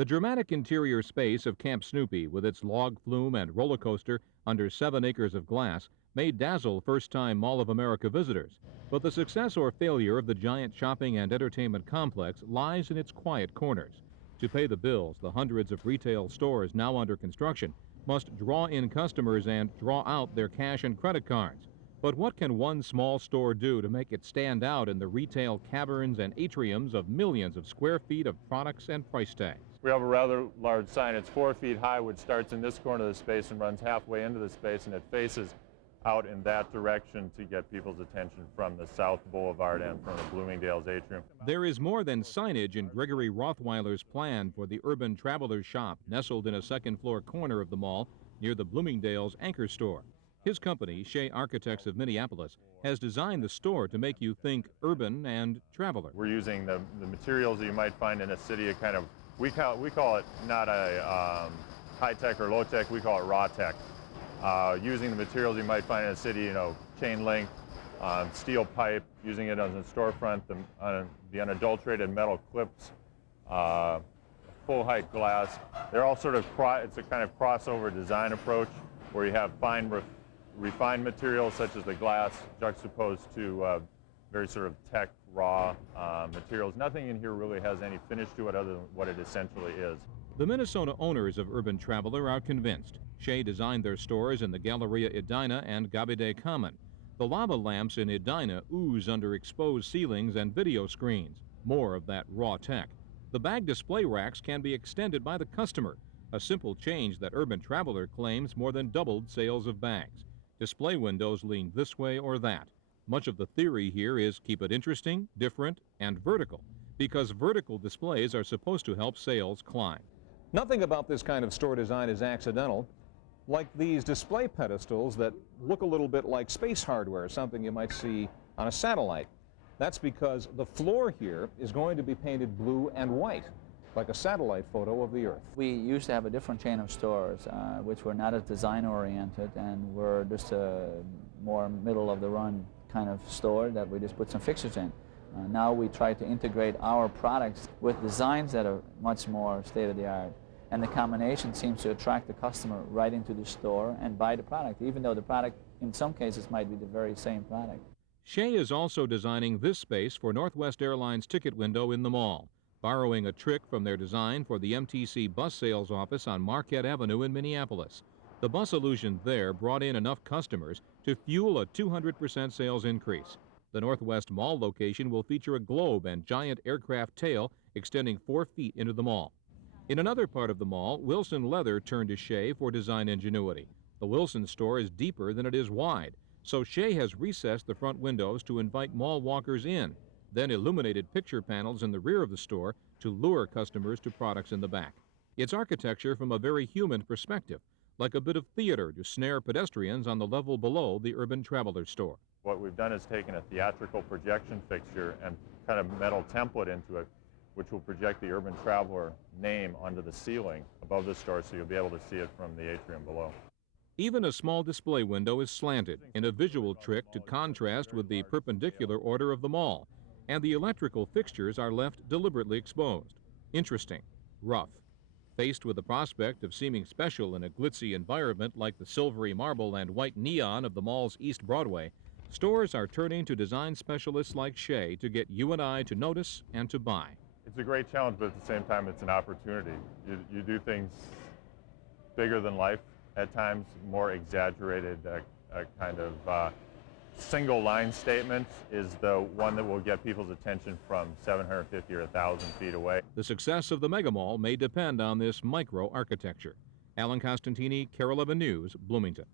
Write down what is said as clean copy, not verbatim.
The dramatic interior space of Camp Snoopy, with its log flume and roller coaster under 7 acres of glass, may dazzle first-time Mall of America visitors. But the success or failure of the giant shopping and entertainment complex lies in its quiet corners. To pay the bills, the hundreds of retail stores now under construction must draw in customers and draw out their cash and credit cards. But what can one small store do to make it stand out in the retail caverns and atriums of millions of square feet of products and price tags? We have a rather large sign. It's 4 feet high, which starts in this corner of the space and runs halfway into the space, and it faces out in that direction to get people's attention from the South Boulevard and from the Bloomingdale's atrium. There is more than signage in Gregory Rothweiler's plan for the urban traveler's shop, nestled in a second-floor corner of the mall near the Bloomingdale's anchor store. His company, Kare-Archives of Minneapolis, has designed the store to make you think urban and traveler. We're using the materials that you might find in a city, a kind of, we call it not a high-tech or low-tech, we call it raw-tech. Using the materials you might find in a city, you know, chain link, steel pipe, using it as a storefront, the unadulterated metal clips, full-height glass. They're all sort of, it's a kind of crossover design approach where you have fine refined materials such as the glass juxtaposed to very sort of tech, raw materials. Nothing in here really has any finish to it other than what it essentially is. The Minnesota owners of Urban Traveler are convinced. Shea designed their stores in the Galleria Edina and Gabide Common. The lava lamps in Edina ooze under exposed ceilings and video screens. More of that raw tech. The bag display racks can be extended by the customer, a simple change that Urban Traveler claims more than doubled sales of bags. Display windows lean this way or that. Much of the theory here is keep it interesting, different, and vertical, because vertical displays are supposed to help sales climb. Nothing about this kind of store design is accidental. Like these display pedestals that look a little bit like space hardware, something you might see on a satellite. That's because the floor here is going to be painted blue and white, like a satellite photo of the Earth. We used to have a different chain of stores, which were not as design-oriented and were just a more middle-of-the-run kind of store that we just put some fixtures in. Now we try to integrate our products with designs that are much more state-of-the-art. And the combination seems to attract the customer right into the store and buy the product, even though the product, in some cases, might be the very same product. Shea is also designing this space for Northwest Airlines ticket window in the mall, borrowing a trick from their design for the MTC bus sales office on Marquette Avenue in Minneapolis. The bus illusion there brought in enough customers to fuel a 200% sales increase. The Northwest Mall location will feature a globe and giant aircraft tail extending 4 feet into the mall. In another part of the mall, Wilson Leather turned to Shea for design ingenuity. The Wilson store is deeper than it is wide, so Shea has recessed the front windows to invite mall walkers in, then illuminated picture panels in the rear of the store to lure customers to products in the back. It's architecture from a very human perspective, like a bit of theater to snare pedestrians on the level below the Urban Traveler store. What we've done is taken a theatrical projection fixture and kind of metal template into it, which will project the Urban Traveler name onto the ceiling above the store, so you'll be able to see it from the atrium below. Even a small display window is slanted in a visual trick to contrast with the perpendicular order of the mall, and the electrical fixtures are left deliberately exposed. Interesting, rough. Faced with the prospect of seeming special in a glitzy environment like the silvery marble and white neon of the mall's East Broadway, stores are turning to design specialists like Shea to get you and I to notice and to buy. It's a great challenge, but at the same time, it's an opportunity. You do things bigger than life, at times more exaggerated, a kind of single line statement is the one that will get people's attention from 750 or 1,000 feet away. The success of the mega mall may depend on this micro architecture. Alan Costantini, KARE 11 News, Bloomington.